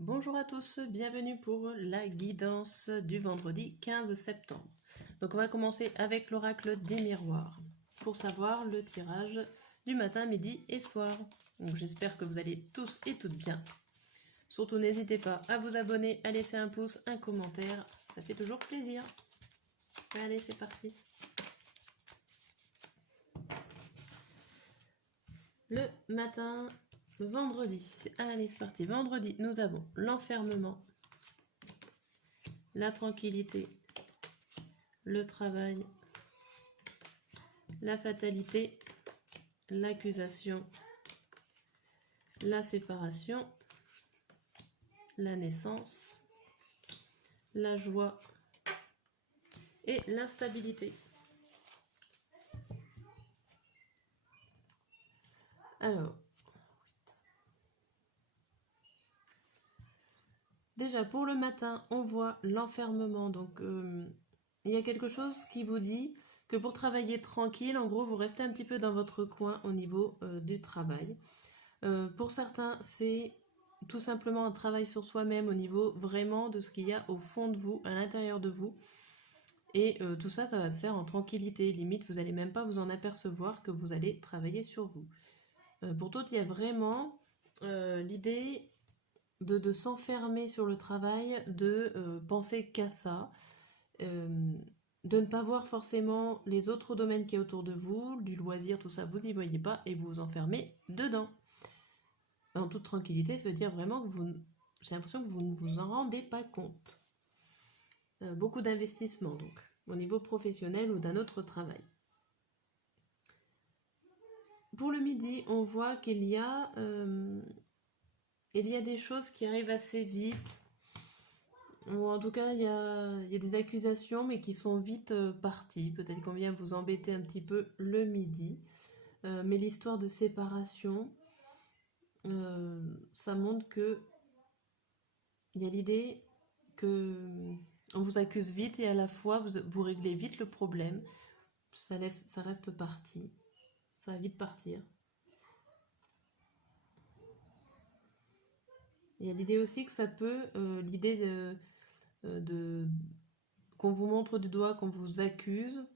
Bonjour à tous, bienvenue pour la guidance du vendredi 15 septembre. Donc on va commencer avec l'oracle des miroirs pour savoir le tirage du matin, midi et soir. Donc j'espère que vous allez tous et toutes bien. Surtout n'hésitez pas à vous abonner, à laisser un pouce, un commentaire, ça fait toujours plaisir. Allez, c'est parti. Le matin, vendredi. Allez, c'est parti. Vendredi, nous avons l'enfermement, la tranquillité, le travail, la fatalité, l'accusation, la séparation, la naissance, la joie et l'instabilité. Alors, déjà pour le matin, on voit l'enfermement. Donc, il y a quelque chose qui vous dit que pour travailler tranquille, en gros, vous restez un petit peu dans votre coin au niveau du travail. Pour certains, c'est tout simplement un travail sur soi-même au niveau vraiment de ce qu'il y a au fond de vous, à l'intérieur de vous. Et tout ça, ça va se faire en tranquillité. Limite, vous n'allez même pas vous en apercevoir que vous allez travailler sur vous. Pour d'autres, il y a vraiment l'idée de s'enfermer sur le travail, de penser qu'à ça, de ne pas voir forcément les autres domaines qui y a autour de vous, du loisir, tout ça, vous n'y voyez pas et vous vous enfermez dedans. En toute tranquillité, ça veut dire vraiment que j'ai l'impression que vous ne vous en rendez pas compte. Beaucoup d'investissement donc, au niveau professionnel ou d'un autre travail. Pour le midi, on voit qu'il y a des choses qui arrivent assez vite, ou en tout cas il y a des accusations mais qui sont vite parties. Peut-être qu'on vient vous embêter un petit peu le midi, mais l'histoire de séparation, ça montre que il y a l'idée que on vous accuse vite et à la fois vous réglez vite le problème. Ça reste parti, ça va vite partir. Il y a l'idée aussi que ça peut, l'idée de qu'on vous montre du doigt, qu'on vous accuse,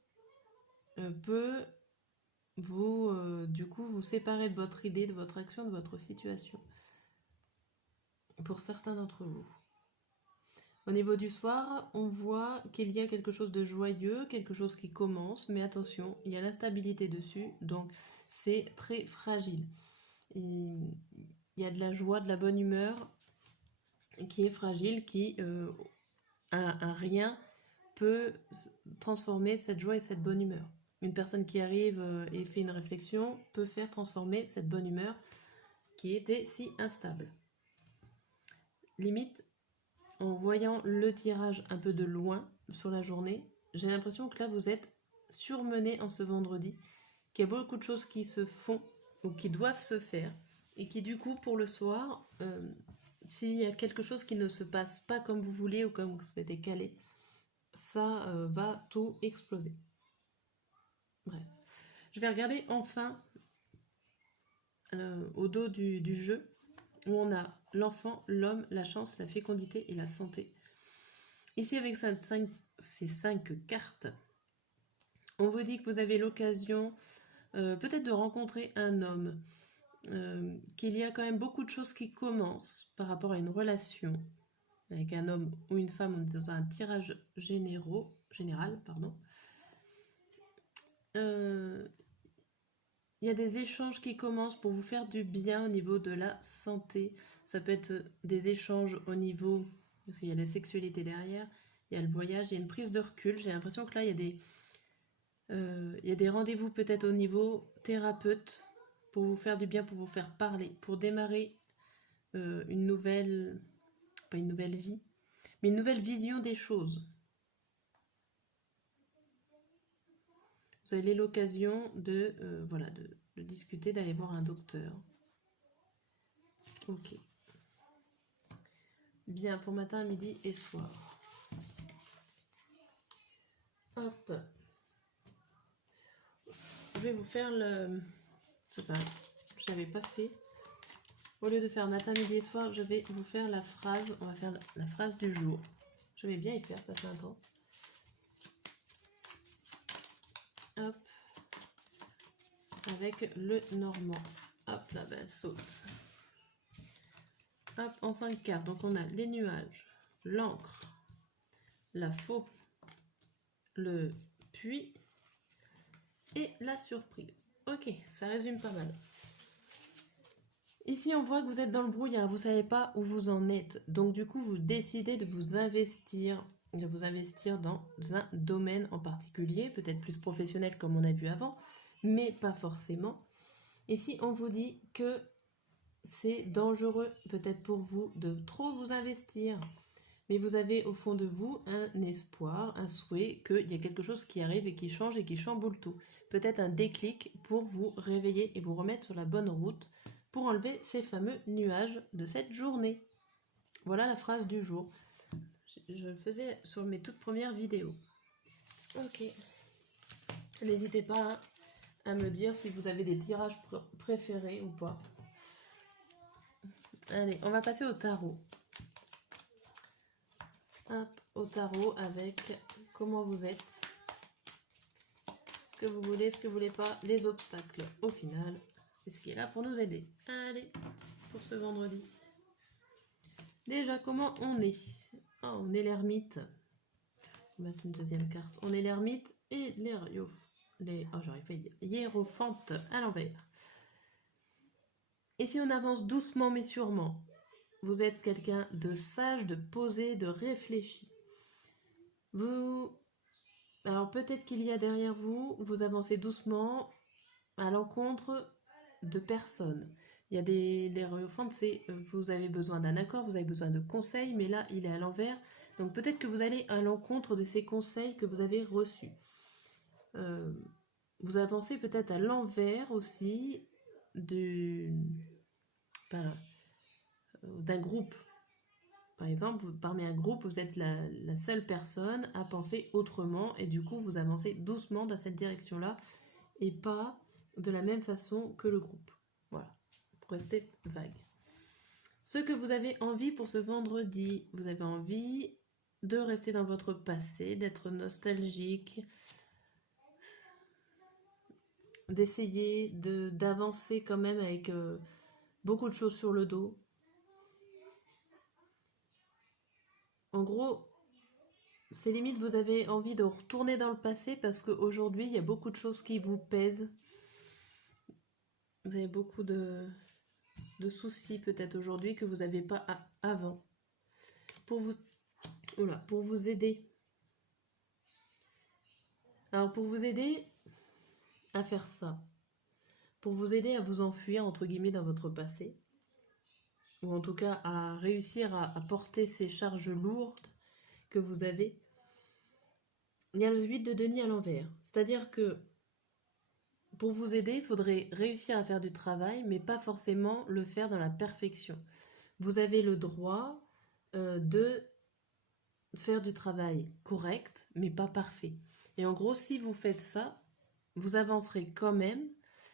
peut vous, du coup, vous séparer de votre idée, de votre action, de votre situation. Pour certains d'entre vous. Au niveau du soir, on voit qu'il y a quelque chose de joyeux, quelque chose qui commence, mais attention, il y a l'instabilité dessus, donc c'est très fragile. Il y a de la joie, de la bonne humeur qui est fragile, qui, un rien peut transformer cette joie et cette bonne humeur. Une personne qui arrive et fait une réflexion peut faire transformer cette bonne humeur qui était si instable. Limite, en voyant le tirage un peu de loin sur la journée, j'ai l'impression que là vous êtes surmené en ce vendredi, qu'il y a beaucoup de choses qui se font ou qui doivent se faire et qui du coup pour le soir, s'il y a quelque chose qui ne se passe pas comme vous voulez ou comme c'était calé, ça va tout exploser. Bref. Je vais regarder enfin au dos du jeu où on a l'enfant, l'homme, la chance, la fécondité et la santé. Ici avec ces 5 cartes, on vous dit que vous avez l'occasion peut-être de rencontrer un homme, qu'il y a quand même beaucoup de choses qui commencent par rapport à une relation avec un homme ou une femme. On est dans un tirage général. Il y a des échanges qui commencent pour vous faire du bien au niveau de la santé. Ça peut être des échanges au niveau, parce qu'il y a la sexualité derrière, il y a le voyage, il y a une prise de recul. J'ai l'impression que là, il y a des rendez-vous peut-être au niveau thérapeute pour vous faire du bien, pour vous faire parler, pour démarrer une nouvelle, pas une nouvelle vie, mais une nouvelle vision des choses. Vous avez l'occasion de discuter, d'aller voir un docteur. Ok. Bien, pour matin, midi et soir. Hop. Je vais vous faire le... Enfin, je n'avais pas fait. Au lieu de faire matin, midi et soir, je vais vous faire la phrase. On va faire la phrase du jour. Je vais bien y faire passer un temps. Hop. Avec le normand. Hop là, elle saute. Hop, en 5 cartes. Donc on a les nuages, l'encre, la faux, le puits et la surprise. Ok, ça résume pas mal. Ici, on voit que vous êtes dans le brouillard, vous ne savez pas où vous en êtes. Donc du coup, vous décidez de vous investir dans un domaine en particulier, peut-être plus professionnel comme on a vu avant, mais pas forcément. Ici, on vous dit que c'est dangereux peut-être pour vous de trop vous investir. Mais vous avez au fond de vous un espoir, un souhait qu'il y a quelque chose qui arrive et qui change et qui chamboule tout. Peut-être un déclic pour vous réveiller et vous remettre sur la bonne route pour enlever ces fameux nuages de cette journée. Voilà la phrase du jour. Je le faisais sur mes toutes premières vidéos. Ok. N'hésitez pas à me dire si vous avez des tirages préférés ou pas. Allez, on va passer au tarot. Hop, au tarot avec comment vous êtes. Ce que vous voulez, ce que vous voulez pas, les obstacles au final. C'est ce qui est là pour nous aider. Allez, pour ce vendredi. Déjà, comment on est? Oh, on est l'ermite. On va mettre une deuxième carte. On est l'ermite et j'arrive pas à dire. Hiérophante à l'envers. Et si on avance doucement mais sûrement, vous êtes quelqu'un de sage, de posé, de réfléchi. Alors peut-être qu'il y a derrière vous, vous avancez doucement à l'encontre de personnes. Il y a des hiérophantes, c'est vous avez besoin d'un accord, vous avez besoin de conseils, mais là il est à l'envers. Donc peut-être que vous allez à l'encontre de ces conseils que vous avez reçus. Vous avancez peut-être à l'envers aussi d'un groupe. Par exemple, parmi un groupe, vous êtes la seule personne à penser autrement et du coup, vous avancez doucement dans cette direction-là et pas de la même façon que le groupe. Voilà, pour rester vague. Ce que vous avez envie pour ce vendredi, vous avez envie de rester dans votre passé, d'être nostalgique, d'essayer d'avancer quand même avec beaucoup de choses sur le dos. En gros, c'est limite vous avez envie de retourner dans le passé parce qu'aujourd'hui, il y a beaucoup de choses qui vous pèsent. Vous avez beaucoup de soucis peut-être aujourd'hui que vous n'avez pas avant. Pour vous aider. Alors pour vous aider à faire ça, pour vous aider à vous enfuir entre guillemets dans votre passé, ou en tout cas à réussir à porter ces charges lourdes que vous avez, il y a le 8 de denier à l'envers. C'est-à-dire que pour vous aider, il faudrait réussir à faire du travail, mais pas forcément le faire dans la perfection. Vous avez le droit de faire du travail correct, mais pas parfait. Et en gros, si vous faites ça, vous avancerez quand même.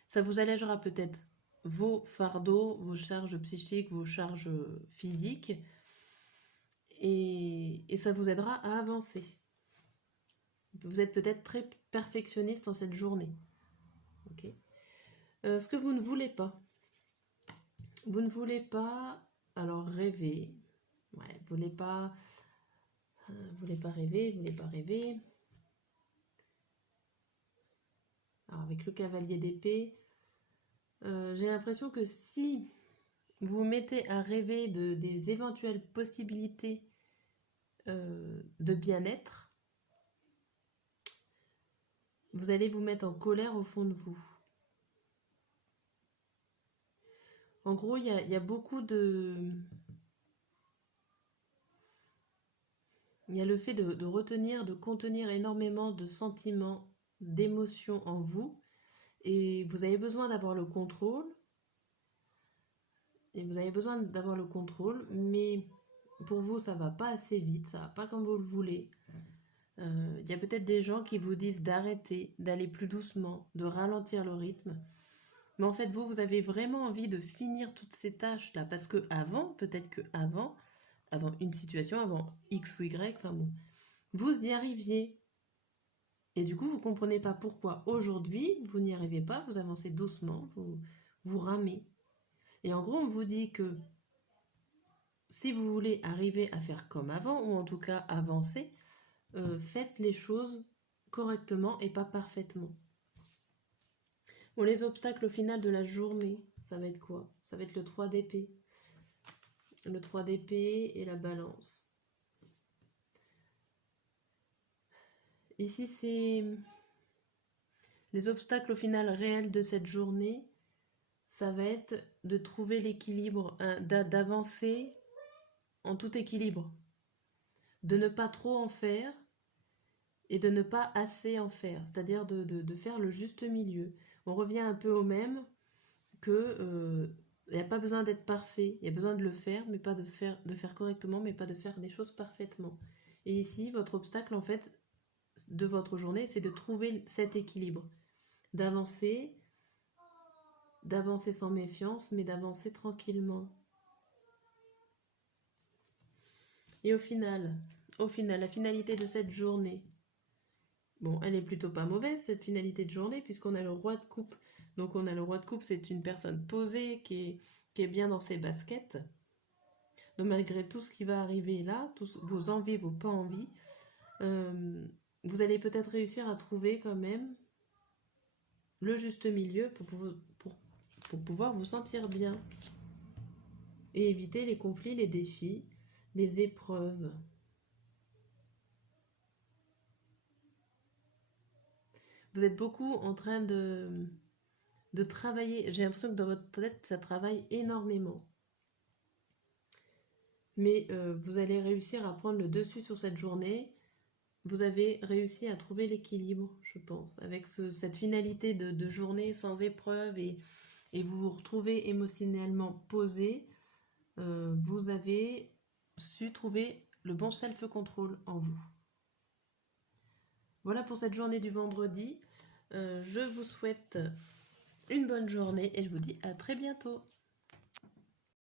Ça vous allègera peut-être vos fardeaux, vos charges psychiques, vos charges physiques. Et ça vous aidera à avancer. Vous êtes peut-être très perfectionniste en cette journée. Ok. Ce que vous ne voulez pas. Vous ne voulez pas, alors rêver. Ouais, vous voulez pas rêver. Alors avec le cavalier d'épée, j'ai l'impression que si vous vous mettez à rêver des éventuelles possibilités de bien-être, vous allez vous mettre en colère au fond de vous. En gros, il y a beaucoup de... Il y a le fait de retenir, de contenir énormément de sentiments, d'émotions en vous. Et vous avez besoin d'avoir le contrôle. Mais pour vous, ça va pas assez vite, ça va pas comme vous le voulez. Il y a peut-être des gens qui vous disent d'arrêter, d'aller plus doucement, de ralentir le rythme. Mais en fait, vous avez vraiment envie de finir toutes ces tâches-là. Parce que avant, peut-être que avant une situation, avant X ou Y, enfin bon, vous y arriviez. Et du coup, vous ne comprenez pas pourquoi aujourd'hui, vous n'y arrivez pas, vous avancez doucement, vous ramez. Et en gros, on vous dit que si vous voulez arriver à faire comme avant, ou en tout cas avancer, faites les choses correctement et pas parfaitement. Bon, les obstacles au final de la journée, ça va être quoi? Ça va être le 3 d'épée. Le 3 d'épée et la balance. Ici, c'est les obstacles au final réels de cette journée. Ça va être de trouver l'équilibre, hein, d'avancer en tout équilibre. De ne pas trop en faire et de ne pas assez en faire. C'est-à-dire de faire le juste milieu. On revient un peu au même que il n'y a pas besoin d'être parfait. Il y a besoin de le faire, mais pas de faire correctement, mais pas de faire des choses parfaitement. Et ici, votre obstacle, en fait, de votre journée, c'est de trouver cet équilibre. D'avancer sans méfiance, mais d'avancer tranquillement. Et au final, la finalité de cette journée, bon, elle est plutôt pas mauvaise, cette finalité de journée, puisqu'on a le roi de coupe. Donc on a le roi de coupe, c'est une personne posée, qui est bien dans ses baskets. Donc malgré tout ce qui va arriver là, tous vos envies, vos pas envies, vous allez peut-être réussir à trouver quand même le juste milieu pour pouvoir vous sentir bien. Et éviter les conflits, les défis, les épreuves. Vous êtes beaucoup en train de travailler. J'ai l'impression que dans votre tête, ça travaille énormément. Mais vous allez réussir à prendre le dessus sur cette journée. Vous avez réussi à trouver l'équilibre, je pense, avec cette finalité de journée sans épreuve et vous vous retrouvez émotionnellement posé. Vous avez su trouver le bon self-control en vous. Voilà pour cette journée du vendredi. Je vous souhaite une bonne journée et je vous dis à très bientôt.